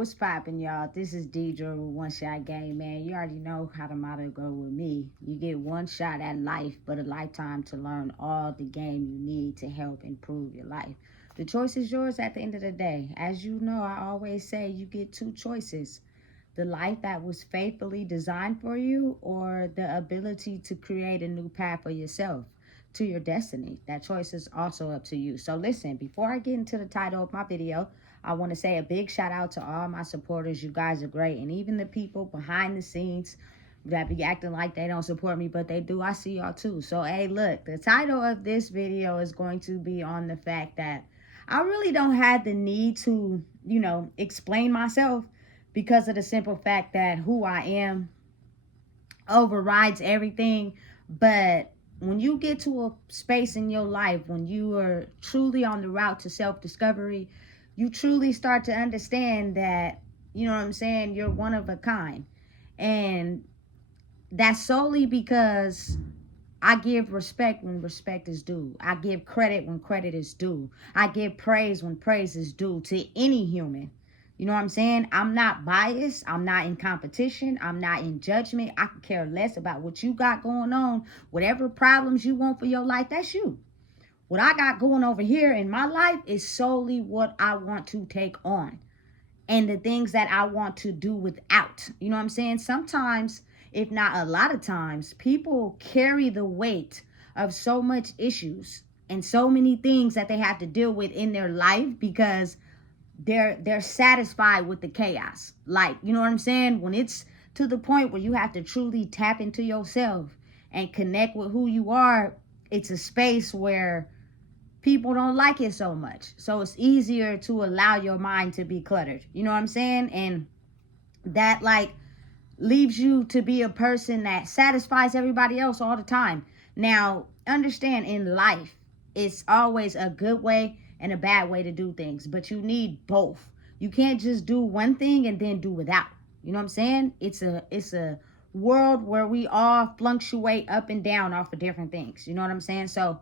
What's poppin', y'all? This is Deidre with One Shot Game, man. You already know how the motto go with me. You get one shot at life, but a lifetime to learn all the game you need to help improve your life. The choice is yours at the end of the day. As you know, I always say you get two choices. The life that was faithfully designed for you, or the ability to create a new path for yourself to your destiny. That choice is also up to you. So listen, before I get into the title of my video, I want to say a big shout out to all my supporters. You guys are great. And even the people behind the scenes that be acting like they don't support me, but they do. I see y'all too. So, hey, look, the title of this video is going to be on the fact that I really don't have the need to, explain myself, because of the simple fact that who I am overrides everything. But when you get to a space in your life, when you are truly on the route to self-discovery, you truly start to understand that, you're one of a kind. And that's solely because I give respect when respect is due. I give credit when credit is due. I give praise when praise is due to any human. You know what I'm saying? I'm not biased. I'm not in competition. I'm not in judgment. I could care less about what you got going on. Whatever problems you want for your life, that's you. What I got going over here in my life is solely what I want to take on and the things that I want to do without. You know what I'm saying? Sometimes, if not a lot of times, people carry the weight of so much issues and so many things that they have to deal with in their life because they're satisfied with the chaos. Like, you know what I'm saying? When it's to the point where you have to truly tap into yourself and connect with who you are, it's a space where people don't like it so much. So it's easier to allow your mind to be cluttered. You know what I'm saying? And that leaves you to be a person that satisfies everybody else all the time. Now, understand, in life, it's always a good way and a bad way to do things, but you need both. You can't just do one thing and then do without. You know what I'm saying? It's a world where we all fluctuate up and down off of different things. You know what I'm saying? So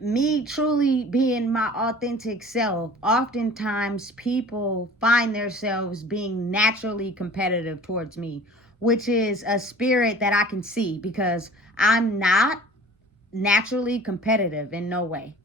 me truly being my authentic self, oftentimes people find themselves being naturally competitive towards me, which is a spirit that I can see, because I'm not naturally competitive in no way,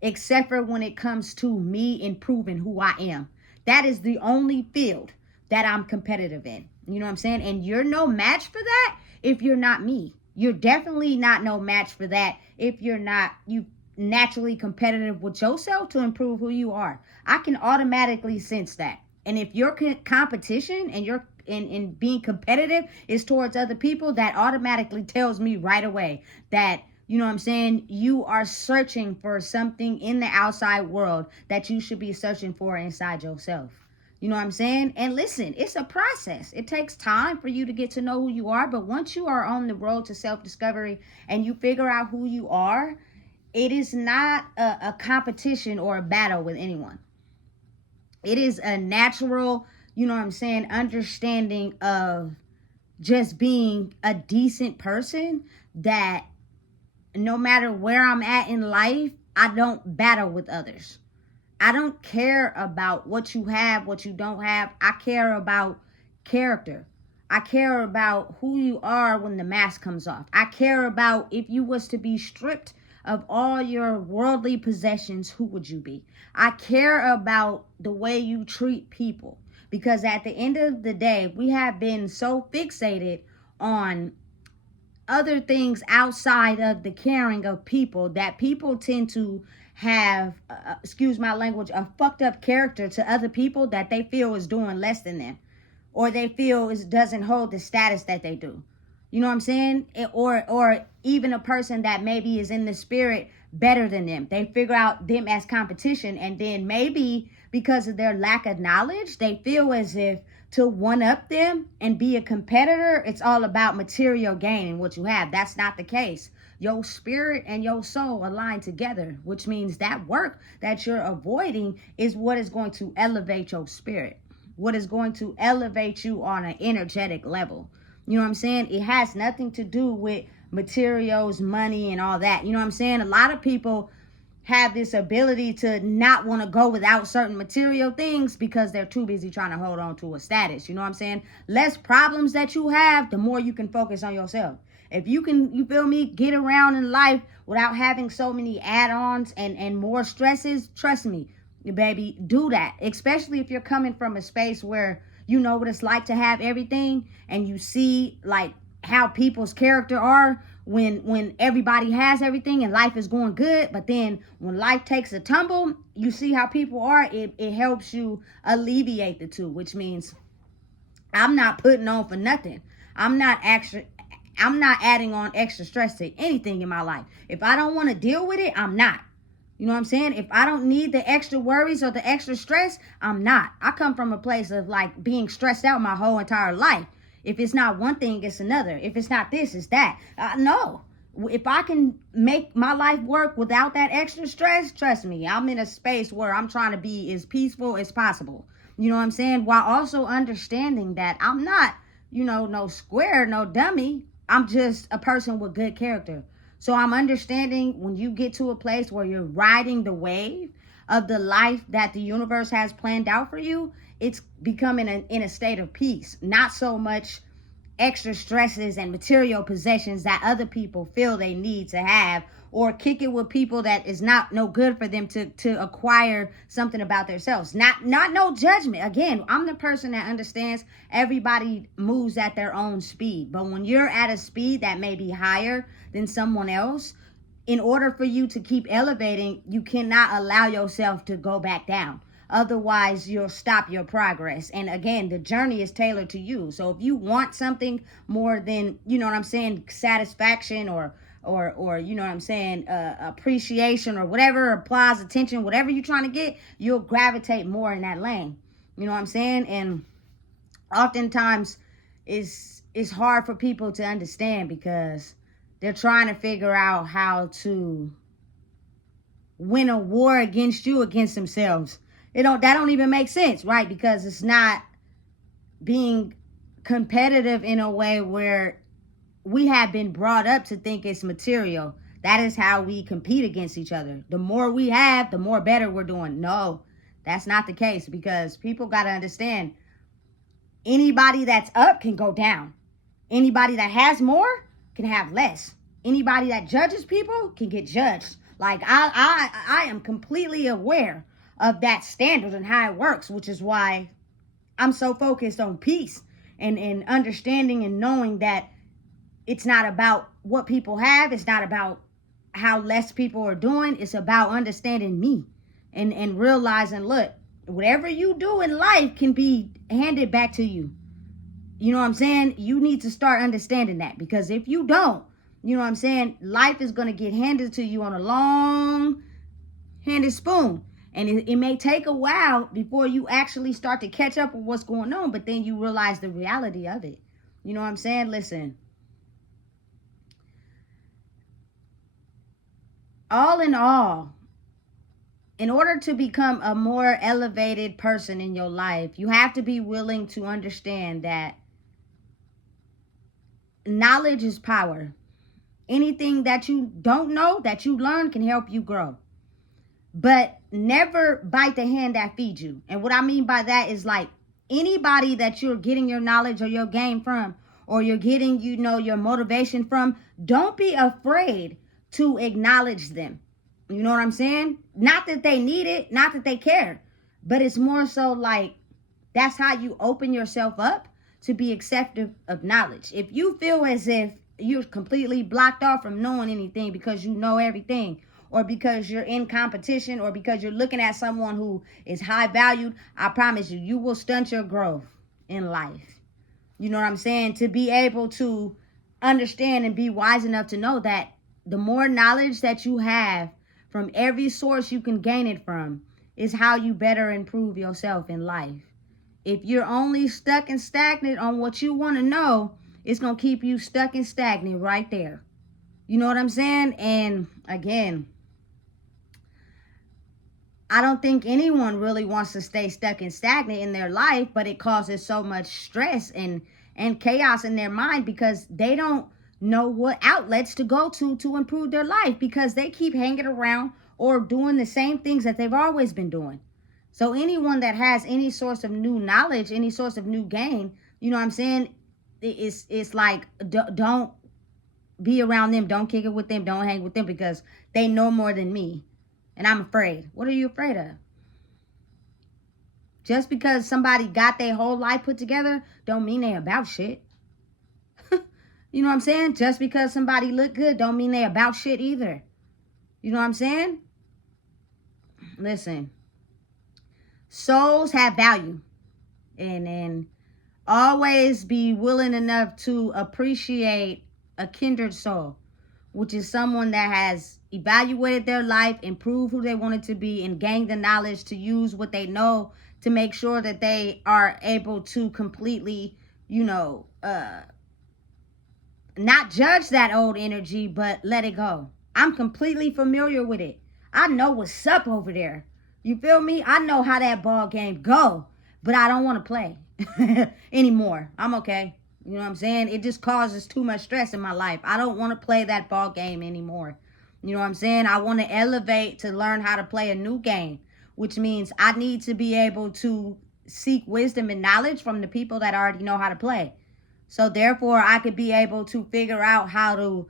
except for when it comes to me improving who I am. That is the only field that I'm competitive in. You know what I'm saying? And you're no match for that if you're not me. You're definitely not no match for that if you're not you naturally competitive with yourself to improve who you are. I can automatically sense that. And if your competition and your in being competitive is towards other people, that automatically tells me right away that, you know what I'm saying, you are searching for something in the outside world that you should be searching for inside yourself. You know what I'm saying? And listen, it's a process. It takes time for you to get to know who you are. But once you are on the road to self-discovery and you figure out who you are, it is not a competition or a battle with anyone. It is a natural, you know what I'm saying, understanding of just being a decent person, that no matter where I'm at in life, I don't battle with others. I don't care about what you have, what you don't have. I care about character. I care about who you are when the mask comes off. I care about, if you was to be stripped of all your worldly possessions, who would you be? I care about the way you treat people, because at the end of the day, we have been so fixated on other things outside of the caring of people that people tend to have, excuse my language, a fucked up character to other people that they feel is doing less than them, or they feel doesn't hold the status that they do. You know what I'm saying? Or even a person that maybe is in the spirit better than them. They figure out them as competition, and then maybe because of their lack of knowledge, they feel as if to one up them and be a competitor, it's all about material gain and what you have. That's not the case. Your spirit and your soul align together, which means that work that you're avoiding is what is going to elevate your spirit, what is going to elevate you on an energetic level. You know what I'm saying? It has nothing to do with materials, money, and all that. You know what I'm saying? A lot of people have this ability to not want to go without certain material things because they're too busy trying to hold on to a status. You know what I'm saying? Less problems that you have, the more you can focus on yourself. If you can, you feel me, get around in life without having so many add-ons and more stresses, trust me, baby, do that. Especially if you're coming from a space where you know what it's like to have everything, and you see like how people's character are when everybody has everything and life is going good. But then when life takes a tumble, you see how people are. It helps you alleviate the two, which means I'm not putting on for nothing. I'm not adding on extra stress to anything in my life. If I don't want to deal with it, I'm not. You know what I'm saying? If I don't need the extra worries or the extra stress, I'm not. I come from a place of like being stressed out my whole entire life. If it's not one thing, it's another. If it's not this, it's that. No. If I can make my life work without that extra stress, trust me, I'm in a space where I'm trying to be as peaceful as possible. You know what I'm saying? While also understanding that I'm not, no square, no dummy. I'm just a person with good character. So I'm understanding when you get to a place where you're riding the wave of the life that the universe has planned out for you, it's becoming in a state of peace. Not so much extra stresses and material possessions that other people feel they need to have, or kick it with people that is not no good for them to acquire something about themselves. Not no judgment. Again, I'm the person that understands everybody moves at their own speed. But when you're at a speed that may be higher than someone else, in order for you to keep elevating, you cannot allow yourself to go back down. Otherwise, you'll stop your progress. And again, the journey is tailored to you. So if you want something more than, satisfaction or appreciation or whatever, applause, attention, whatever you're trying to get, you'll gravitate more in that lane. You know what I'm saying? And oftentimes it's hard for people to understand because they're trying to figure out how to win a war against themselves. That don't even make sense, right? Because it's not being competitive in a way where we have been brought up to think it's material. That is how we compete against each other. The more we have, the more better we're doing. No, that's not the case, because people got to understand anybody that's up can go down. Anybody that has more can have less. Anybody that judges people can get judged. Like I am completely aware of that standard and how it works, which is why I'm so focused on peace and understanding and knowing that it's not about what people have. It's not about how less people are doing. It's about understanding me and realizing, look, whatever you do in life can be handed back to you. You know what I'm saying? You need to start understanding that, because if you don't, you know what I'm saying, life is going to get handed to you on a long-handed spoon. And it may take a while before you actually start to catch up with what's going on, but then you realize the reality of it. You know what I'm saying? Listen, all in all, in order to become a more elevated person in your life, you have to be willing to understand that knowledge is power. Anything that you don't know, that you learn, can help you grow. But never bite the hand that feeds you. And what I mean by that is, like, anybody that you're getting your knowledge or your game from, or you're getting, your motivation from, don't be afraid to acknowledge them. You know what I'm saying? Not that they need it, not that they care, but it's more so like that's how you open yourself up to be accepting of knowledge. If you feel as if you're completely blocked off from knowing anything because you know everything, or because you're in competition, or because you're looking at someone who is high valued, I promise you will stunt your growth in life. You know what I'm saying? To be able to understand and be wise enough to know that the more knowledge that you have from every source you can gain it from is how you better improve yourself in life. If you're only stuck and stagnant on what you want to know, it's going to keep you stuck and stagnant right there. You know what I'm saying? And again, I don't think anyone really wants to stay stuck and stagnant in their life, but it causes so much stress and chaos in their mind because they don't know what outlets to go to improve their life, because they keep hanging around or doing the same things that they've always been doing. So anyone that has any source of new knowledge, any source of new gain, you know what I'm saying? It's like, don't be around them. Don't kick it with them. Don't hang with them because they know more than me. And I'm afraid. What are you afraid of? Just because somebody got their whole life put together don't mean they about shit. You know what I'm saying? Just because somebody look good don't mean they about shit either. You know what I'm saying? Listen. Souls have value. And always be willing enough to appreciate a kindred soul, which is someone that has evaluated their life, improved who they wanted to be, and gained the knowledge to use what they know to make sure that they are able to completely, not judge that old energy, but let it go. I'm completely familiar with it. I know what's up over there. You feel me? I know how that ball game go, but I don't want to play anymore. I'm okay. You know what I'm saying? It just causes too much stress in my life. I don't want to play that ball game anymore. You know what I'm saying? I want to elevate to learn how to play a new game, which means I need to be able to seek wisdom and knowledge from the people that already know how to play. So therefore, I could be able to figure out how to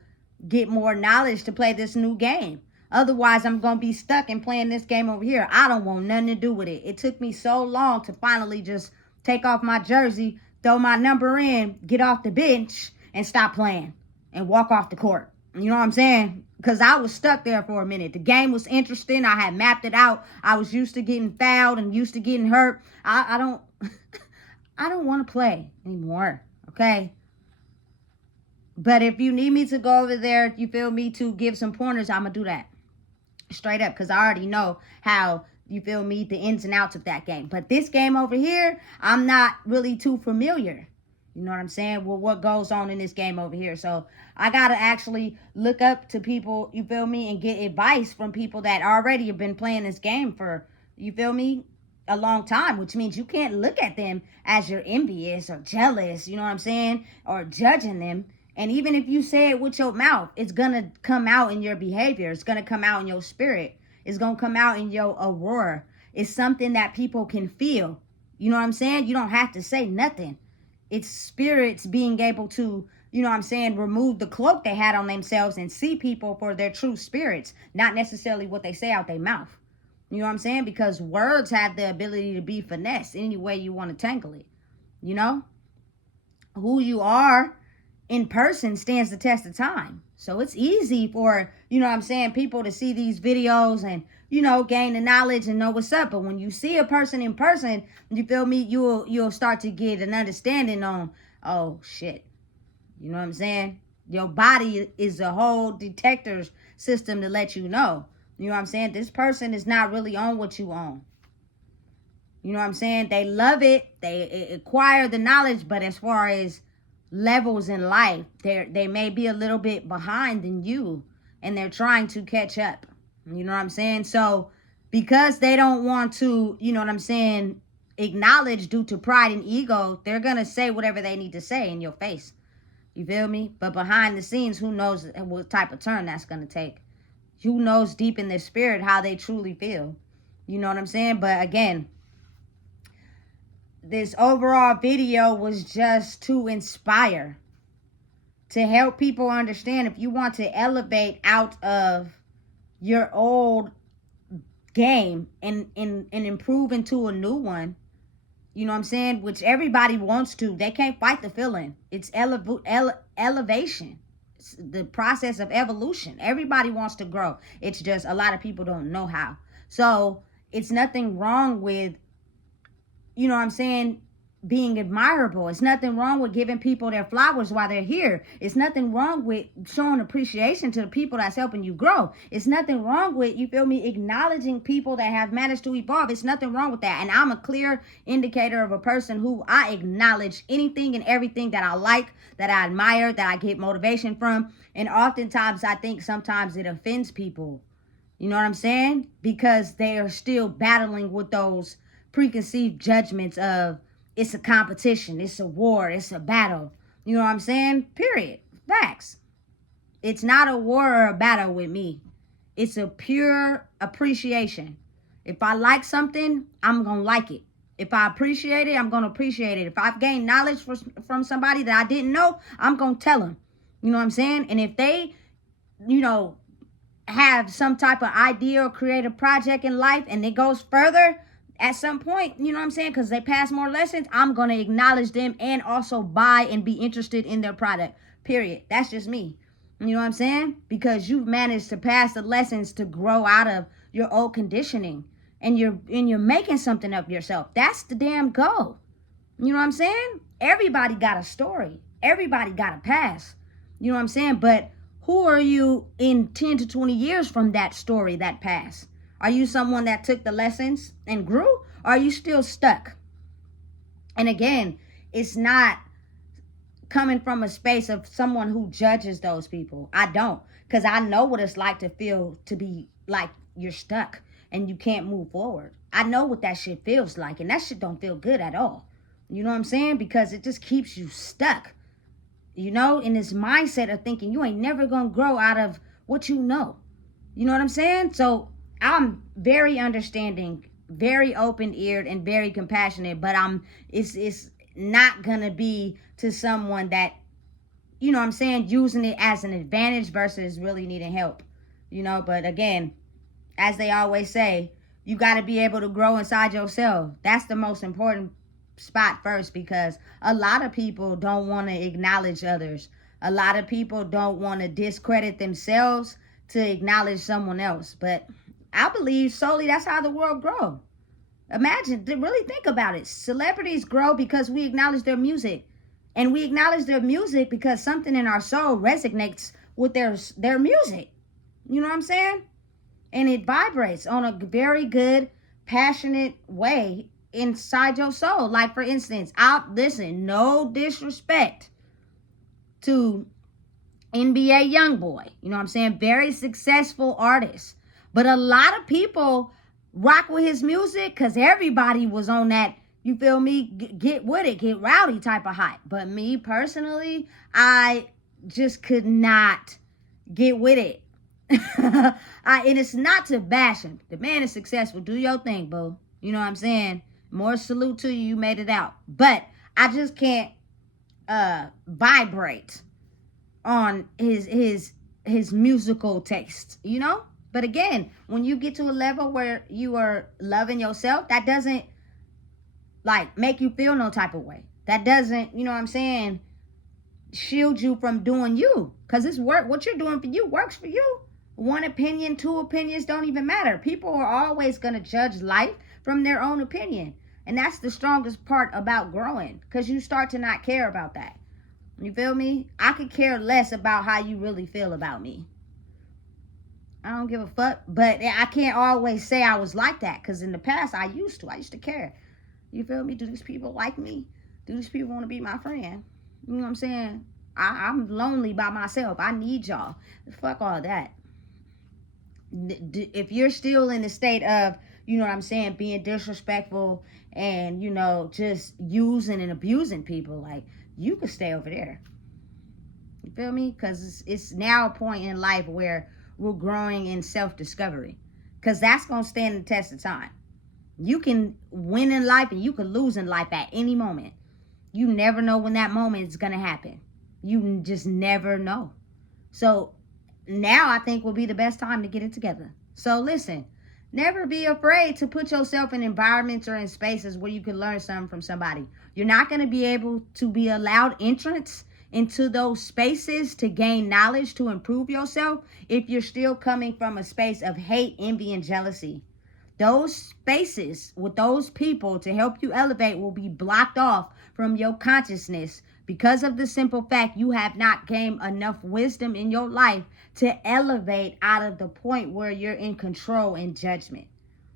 get more knowledge to play this new game. Otherwise, I'm going to be stuck in playing this game over here. I don't want nothing to do with it. It took me so long to finally just take off my jersey, throw my number in, get off the bench, and stop playing and walk off the court. You know what I'm saying? Because I was stuck there for a minute. The game was interesting. I had mapped it out. I was used to getting fouled and used to getting hurt. I don't I don't want to play anymore. Okay? But if you need me to go over there, you feel me, to give some pointers, I'm going to do that. Straight up. Because I already know how, you feel me, the ins and outs of that game. But this game over here, I'm not really too familiar. You know what I'm saying? Well, what goes on in this game over here. So I got to actually look up to people, you feel me, and get advice from people that already have been playing this game for, you feel me, a long time, which means you can't look at them as you're envious or jealous, you know what I'm saying, or judging them. And even if you say it with your mouth, it's going to come out in your behavior. It's going to come out in your spirit. It's going to come out in your aurora. It's something that people can feel. You know what I'm saying? You don't have to say nothing. It's spirits being able to, you know what I'm saying, remove the cloak they had on themselves and see people for their true spirits, not necessarily what they say out their mouth. You know what I'm saying? Because words have the ability to be finesse any way you want to tangle it. You know? Who you are in person stands the test of time. So it's easy for, you know what I'm saying, people to see these videos and, you know, gain the knowledge and know what's up. But when you see a person in person, you feel me, you'll start to get an understanding on, oh, shit. You know what I'm saying? Your body is a whole detector system to let you know. You know what I'm saying? This person is not really on what you own. You know what I'm saying? They love it. They acquire the knowledge. But as far as levels in life, they may be a little bit behind than you. And they're trying to catch up. You know what I'm saying? So because they don't want to, you know what I'm saying, acknowledge due to pride and ego, they're going to say whatever they need to say in your face. You feel me? But behind the scenes, who knows what type of turn that's going to take. Who knows deep in their spirit how they truly feel. You know what I'm saying? But again, this overall video was just to inspire. To help people understand, if you want to elevate out of your old game and improve into a new one, you know what I'm saying? Which everybody wants to. They can't fight the feeling. It's elevation. The process of evolution. Everybody wants to grow. It's just a lot of people don't know how. So it's nothing wrong with, you know what I'm saying, being admirable. It's nothing wrong with giving people their flowers while they're here. It's nothing wrong with showing appreciation to the people that's helping you grow. It's nothing wrong with, you feel me, acknowledging people that have managed to evolve. It's nothing wrong with that. And I'm a clear indicator of a person who I acknowledge anything and everything that I like, that I admire, that I get motivation from. And oftentimes I think sometimes it offends people. You know what I'm saying? Because they are still battling with those preconceived judgments of, it's a competition, it's a war, it's a battle. You know what I'm saying? Period. Facts. It's not a war or a battle with me. It's a pure appreciation. If I like something, I'm going to like it. If I appreciate it, I'm going to appreciate it. If I've gained knowledge from somebody that I didn't know, I'm going to tell them. You know what I'm saying? And if they, have some type of idea or create a project in life and it goes further at some point, you know what I'm saying? Because they pass more lessons, I'm going to acknowledge them and also buy and be interested in their product. Period. That's just me. You know what I'm saying? Because you've managed to pass the lessons to grow out of your old conditioning. And you're making something of yourself. That's the damn goal. You know what I'm saying? Everybody got a story. Everybody got a past. You know what I'm saying? But who are you in 10 to 20 years from that story, that past? Are you someone that took the lessons and grew? Or are you still stuck? And again, it's not coming from a space of someone who judges those people. I don't. Because I know what it's like to feel to be like you're stuck and you can't move forward. I know what that shit feels like, and that shit don't feel good at all. You know what I'm saying? Because it just keeps you stuck, in this mindset of thinking you ain't never gonna grow out of what you know. You know what I'm saying? So I'm very understanding, very open-eared, and very compassionate, but it's not gonna be to someone that, using it as an advantage versus really needing help. But again, as they always say, you got to be able to grow inside yourself. That's the most important spot first, because a lot of people don't want to acknowledge others. A lot of people don't want to discredit themselves to acknowledge someone else. But I believe solely that's how the world grows. Imagine, really think about it. Celebrities grow because we acknowledge their music. And we acknowledge their music because something in our soul resonates with their music. You know what I'm saying? And it vibrates on a very good, passionate way inside your soul. Like, for instance, no disrespect to NBA Youngboy. You know what I'm saying? Very successful artist. But a lot of people rock with his music because everybody was on that, you feel me, get with it, get rowdy type of hype. But me personally, I just could not get with it. And it's not to bash him. The man is successful. Do your thing, boo. You know what I'm saying? More salute to you. You made it out. But I just can't vibrate on his musical taste, But again, when you get to a level where you are loving yourself, that doesn't make you feel no type of way. That doesn't, shield you from doing you. Because it's work. What you're doing for you works for you. One opinion, two opinions don't even matter. People are always going to judge life from their own opinion. And that's the strongest part about growing, because you start to not care about that. You feel me? I could care less about how you really feel about me. I don't give a fuck. But I can't always say I was like that, because in the past I used to care. You feel me? Do these people like me? Do these people want to be my friend? You know what I'm saying? I'm lonely by myself. I need y'all. Fuck all that. If you're still in the state of, being disrespectful and, just using and abusing people, you could stay over there. You feel me? Because it's now a point in life where we're growing in self-discovery, because that's going to stand the test of time. You can win in life and you can lose in life at any moment. You never know when that moment is going to happen. You just never know. So now I think will be the best time to get it together. So listen, never be afraid to put yourself in environments or in spaces where you can learn something from somebody. You're not going to be able to be allowed entrance into those spaces to gain knowledge, to improve yourself, if you're still coming from a space of hate, envy, and jealousy. Those spaces with those people to help you elevate will be blocked off from your consciousness because of the simple fact you have not gained enough wisdom in your life to elevate out of the point where you're in control and judgment.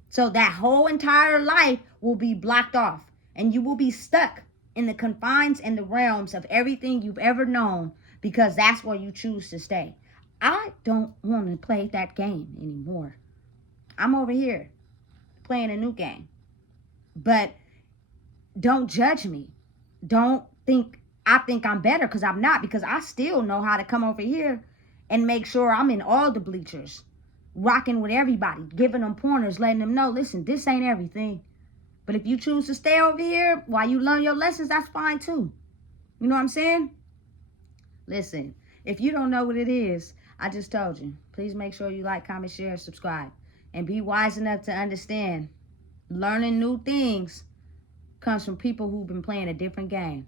So that whole entire life will be blocked off, and you will be stuck in the confines and the realms of everything you've ever known, because that's where you choose to stay. I don't want to play that game anymore. I'm over here playing a new game. But don't judge me. Don't think I think I'm better, because I'm not, because I still know how to come over here and make sure I'm in all the bleachers. rocking with everybody, giving them pointers, letting them know, listen, this ain't everything. But if you choose to stay over here while you learn your lessons, that's fine too. You know what I'm saying? Listen, if you don't know what it is, I just told you. Please make sure you like, comment, share, and subscribe. And be wise enough to understand learning new things comes from people who've been playing a different game.